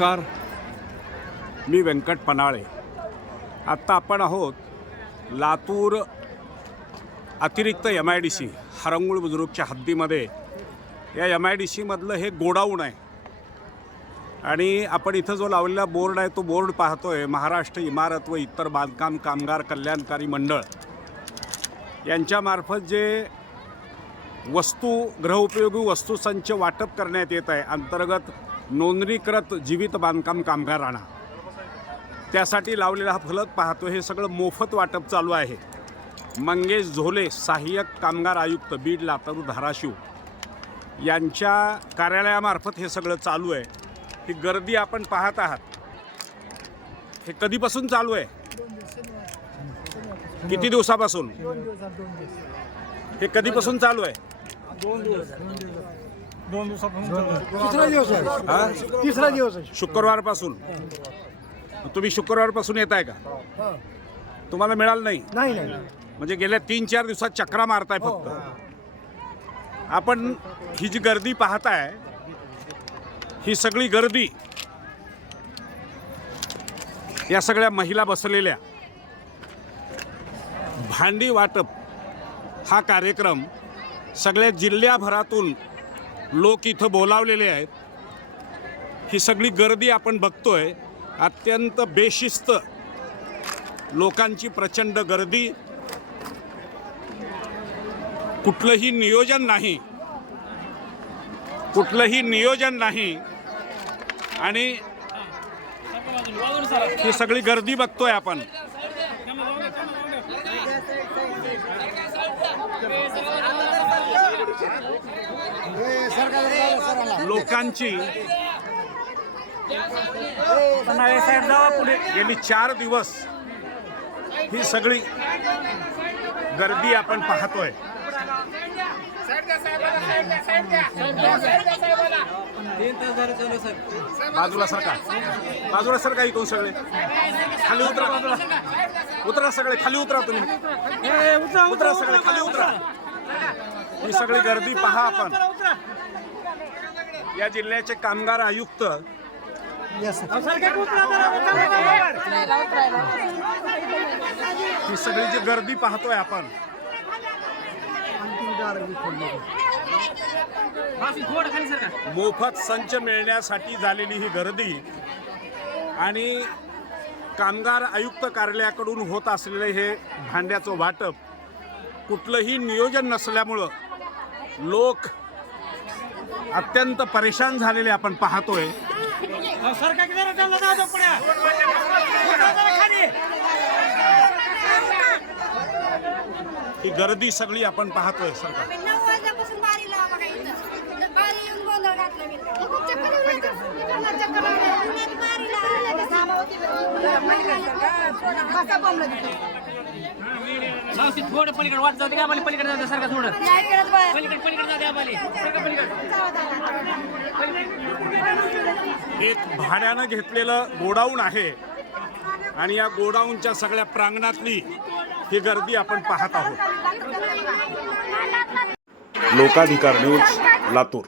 नमस्कार. मी व्यंकट पनाळे. आत्ता आपण आहोत लातूर अतिरिक्त M I D C Harangul बुजुर्गच्या हद्दीमध्ये. या एम आय डी सीमधलं हे गोडाऊन आहे. आणि आपण इथं जो लावलेला बोर्ड आहे तो बोर्ड पाहतो आहे महाराष्ट्र इमारत व इतर बांधकाम कामगार कल्याणकारी मंडळ. यांच्यामार्फत जे वस्तू गृहउपयोगी वस्तूसंच वाटप करण्यात येत आहे अंतर्गत नोंदणीकृत जीवित बांधकाम कामगार आणा त्यासाठी लावलेला हा फलक पाहतो हे सगळं मोफत वाटप चालू आहे. मंगेश झोले सहाय्यक कामगार आयुक्त बीड लातूर धाराशिव. यांच्या कार्यालयामार्फत हे सगळं चालू आहे. ही गर्दी आपण पाहत आहात. हे कधीपासून चालू आहे? किती दिवसापासून? हे कधीपासून चालू आहे? दोन दिवसापासून तिसरा दिवस आहे. हा? तिसरा दिवस आहे. शुक्रवारपासून. तुम्ही शुक्रवारपासून येत आहे का? हा. तुम्हाला मिळालं नाही? नाही नाही. म्हणजे गेल्या तीन चार दिवसात चक्रा मारताय फक्त. आपण ही जी गर्दी पाहताय ही सगळी गर्दी या सगळ्या महिला बसलेल्या. भांडी वाटप हा कार्यक्रम सगळ्या जिल्ह्याभरातून लोक इथं बोलावलेले आहेत. ही सगळी गर्दी आपण बघतोय. अत्यंत बेशिस्त लोकांची प्रचंड गर्दी. कुठलंही नियोजन नाही. कुठलंही नियोजन नाही. आणि ही सगळी गर्दी बघतोय आपण. लोकांची. पुढे. गेली चार दिवस ही सगळी गर्दी आपण पाहतोय. बाजूला सरका. बाजूला सरका इथून सगळे. खाली उतरा. उतरा सगळे. खाली उतरा तुम्ही. उतरा सगळे. खाली उतरा. ही सगळी गर्दी पहा आपण. या जिल्ह्याचे कामगार आयुक्त. ही सगळी जी गर्दी पाहतोय आपण. मोफत संच मिळण्यासाठी झालेली ही गर्दी आणि कामगार आयुक्त कार्यालयाकडून होत असलेले हे भांड्याचं वाटप कुठलंही नियोजन नसल्यामुळं लोक अत्यंत परेशान झालेले आपण पाहतोय. ही गर्दी सगळी आपण पाहतोय सरकार मावशी थोडं पलीकडे वाट दे का आम्हाला पलीकडे दे सारखं थोडं. पलीकडे पलीकडे आम्हाला सारखं. एक भाड्यानं घेतलेलं गोडाऊन आहे. आणि या गोडाऊनच्या सगळ्या प्रांगणातली ही गर्दी आपण पाहत आहोत. लोकाधिकार न्यूज लातूर.